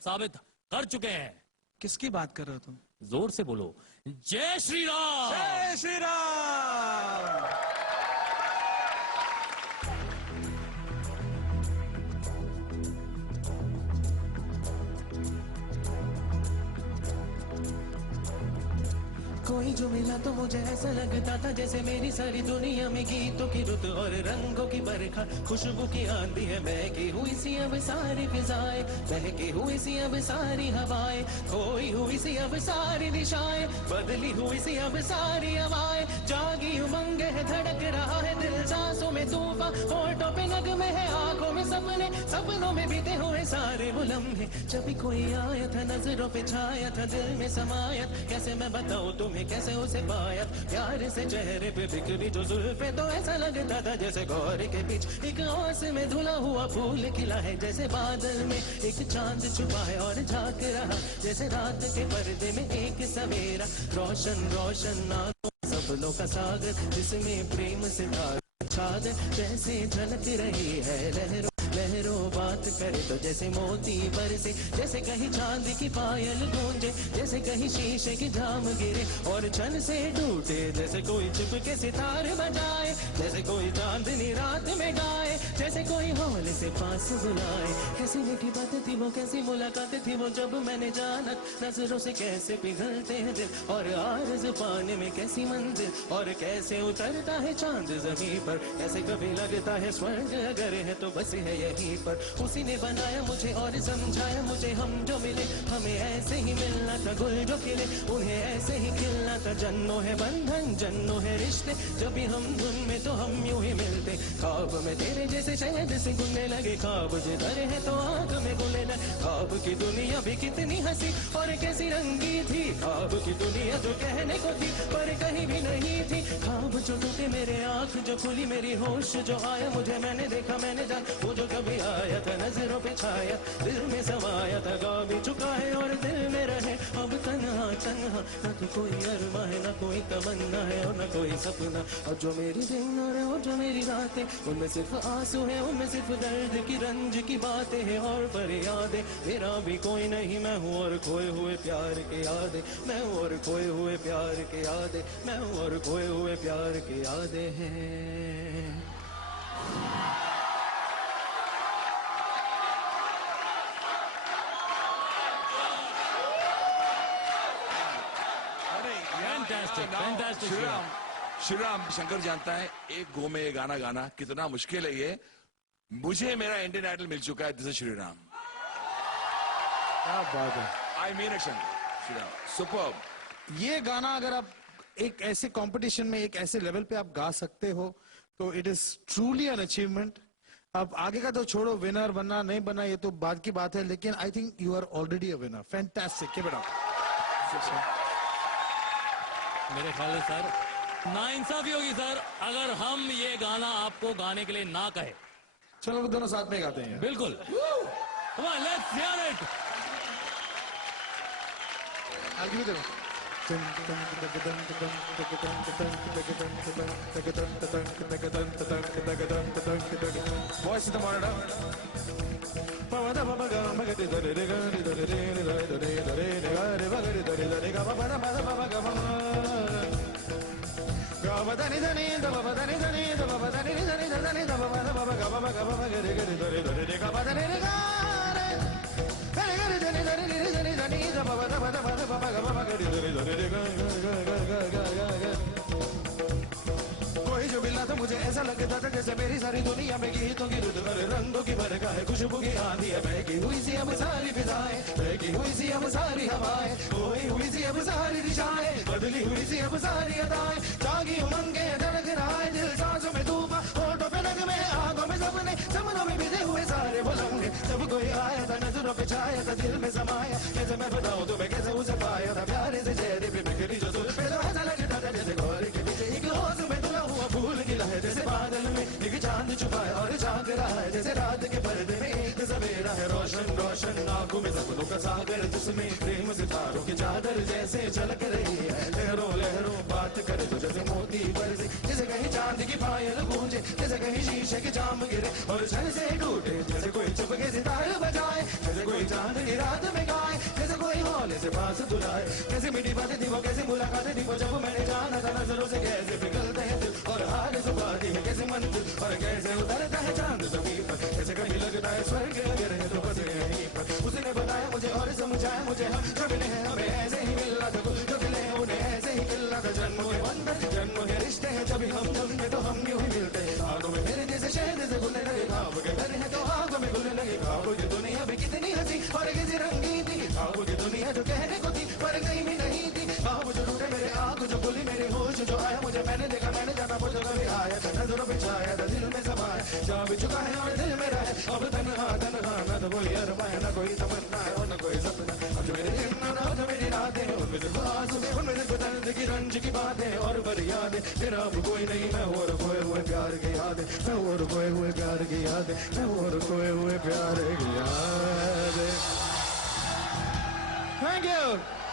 साबित कर चुके हैं। किसकी बात कर रहे हो तुम? जोर से बोलो, जय श्री राम। जय श्री राम। कोई जो मिला तो मुझे ऐसा लगता था जैसे मेरी सारी दुनिया में गीतों की रुत और रंगों की बरखा, खुशबू की आंधी है, बहकी हुई सी अब सारी फिजाएं, बहकी हुई सी अब सारी हवाएं, खोई हुई सी अब सारी दिशाएं, बदली हुई सी अब सारी हवाएं, जागी उमंग है, धड़क रहा है दिल, सांसों में तूफान, होठों पे नगमे है, आंखों में सपने, सपनों में बीते हुए सारे वो लम्हे। जब भी कोई आया था नजरों पे छाया था, दिल में समाया, कैसे मैं बताऊं तुम्हें कैसे उसे पाया, प्यार से चेहरे पे बिखरी जो जुल्फे, तो ऐसा लगता था जैसे गौर के बीच एक ओस में धुला हुआ फूल खिला है, जैसे बादल में एक चांद छुपा है और झांक रहा, जैसे रात के पर्दे में एक सवेरा, रोशन रोशन नालों सपनों का सागर, जिसमें प्रेम सितारा छाद, जैसे झलक रही है लहरों लहरों, बात करे तो जैसे मोती बरसे, जैसे कहीं चांद की पायल गूंजे, जैसे कहीं शीशे की जाम गिरे और छन से टूटे, जैसे कोई चिपके सितारे बजाए, जैसे कोई चांदनी रात में गाए, जैसे कोई हौले से पास बुलाए। कैसी मीठी बात थी वो, कैसी मुलाकात थी वो, जब मैंने जाना नजरों से कैसे पिघलते हैं दिल, और आरज़ू पाने में कैसी मंजिल, और कैसे उतरता है चांद जमीन पर, कैसे कभी लगता है स्वर्ग अगर है तो बस है यहीं पर। उसी ने बनाया मुझे और समझाया मुझे, हम जो मिले हमें ऐसे ही मिलना था, गुल जो खिले उन्हें ऐसे ही खिलना था, जन्नों है बंधन जन्नों है रिश्ते, जब भी हम धुन में तो हम यूं ही मिलते, ख्वाब में तेरे जैसे शहद से गुनने लगे, ख्वाब जिधर है तो आंख में गुले न, ख्वाब की दुनिया भी कितनी हंसी और कैसी रंगी थी, ख्वाब की दुनिया जो कहने को थी पर कहीं भी नहीं थी, ख्वाब जो टूटे मेरे आंख जो खुली मेरी होश जो आया, मुझे मैंने देखा मैंने जाना, वो जो कभी आया था नजरों पे छाया, दिल में समाया था, गा भी चुका है और दिल में रहे अब तन्हा तन्हा, न तो कोई अरमा है न कोई तमन्ना है और न कोई सपना, और जो मेरी दिन और जो मेरी रातें, उनमें सिर्फ आंसू है, उनमें सिर्फ दर्द की रंज की बातें हैं और पर यादें, मेरा भी कोई नहीं, मैं हूँ और खोए हुए प्यार के यादें, मैं हूँ और खोए हुए प्यार के यादें, मैं हूँ और खोए हुए प्यार के यादें हैं। श्री राम शंकर जानता है एक गो में ये गाना गाना कितना मुश्किल है, ये मुझे मेरा इंडियन आइडल मिल चुका है, दिस इज श्री राम। क्या बात है, I mean it Shankar, Shri Ram superb. ये गाना अगर आप एक ऐसे कंपटीशन में एक ऐसे लेवल पे आप गा सकते हो तो it is truly an achievement. अब आगे का तो छोड़ो, विनर बनना नहीं बना ये तो बाद की बात है, लेकिन I think you are already a winner. Fantastic, keep it up. मेरे ख्याल से सर नाइंसाफी होगी सर अगर हम ये गाना आपको गाने के लिए ना कहे। चलो वो दोनों साथ में गाते हैं। बिल्कुल, come on, let's hear it. I'll give you the voice in the monitor. कोई जो मिला तो मुझे ऐसा लगता था जैसे मेरी सारी दुनिया में गीतों की रुत और रंगों की बरखा है, खुशबू की आंधी है, बहकी हुई सी अब सारी फिजाएं, बहकी हुई सी अब सारी हवाएं, खोई हुई सी अब सारी दिशाएं, बदली हुई सी अब सारी अदाएं, जागी उमंगे धड़क रहा है दिल, सांसों में तूफान, होठों पे नगमे, आंखों में सपने, सपनों में बीते हुए सारे वो लम्हे। जब कोई आया था नजरों पे छाया था, दिल में समाया, कैसे मैं बताऊं तुम्हें कैसे उसे पाया था, प्यारे से चेहरे पे बिखरी जो जुल्फे, तो ऐसा लगता था जैसे गौर के पीछे एक ओस में धुला हुआ फूल खिला है, जैसे बादल में एक चांद छुपा है और झांक रहा है, जैसे रात के पर्दे में एक सवेरा है, रोशन रोशन रोशन आंखों में सपनों का सागर जिसमें प्रेम सितारों की चादर जैसे झलक रही है लहरों लहरों बात करे तो जैसे मोती बरसे जैसे कहीं चांद की पायल गूंजे जैसे कहीं शीशे के जाम गिरे और छन से टूटे जैसे कोई चुप के सितार बजाए जैसे कोई चांद की रात में गाए जैसे कोई हौले से पास बुलाए कैसे मीठी बातें थी वो कैसी मुलाकातें थी वो जब मैंने जाना था नजरों से कैसे पिघलते हैं दिल और हाल सुबाती है कैसे मंजिल और कैसे उतरता है चांद जमीन पर कैसे कभी लगता है स्वर्ग लगे रहे तो बस यहीं पर उसने बताया मुझे और समझाया मुझे हम जो मिले हैं हमें ऐसे ही मिलना था जो मिले हैं उन्हें ऐसे ही मिलना था जन्म के बंधन जन्म के रिश्ते हैं जब हम जन्मे तो हम यूं ही मिलते हैं आंखों में मेरे जैसे शहद से घुलने लगे खाब के घर है तो आंखों में घुलने लगे खाबों की दुनिया भी कितनी हंसी और किसी रंगी थी खाबों की दुनिया जो कहने को थी पर कहीं भी नहीं थी खाब जो टूटे मेरे आंख जो खुली मेरे होश जो आया मुझे मैंने देखा मैंने जाना वो जो कभी आया नजरों पे छाया था दिल में समाया जा भी चुका है और दिल मेरा है अब तन्हा ना तो कोई अरमान ना कोई तमन्ना है और ना कोई सपना अब जो मेरे दिन ना जो मेरी रातें उनमें से ख्वास उनमें से दर्द की रंज की बातें और फरियादें तेरा अब कोई नहीं मैं और खोए हुए प्यार की यादें मैं और खोए हुए प्यार की यादें मैं और खोए हुए प्यार की यादें Thank you.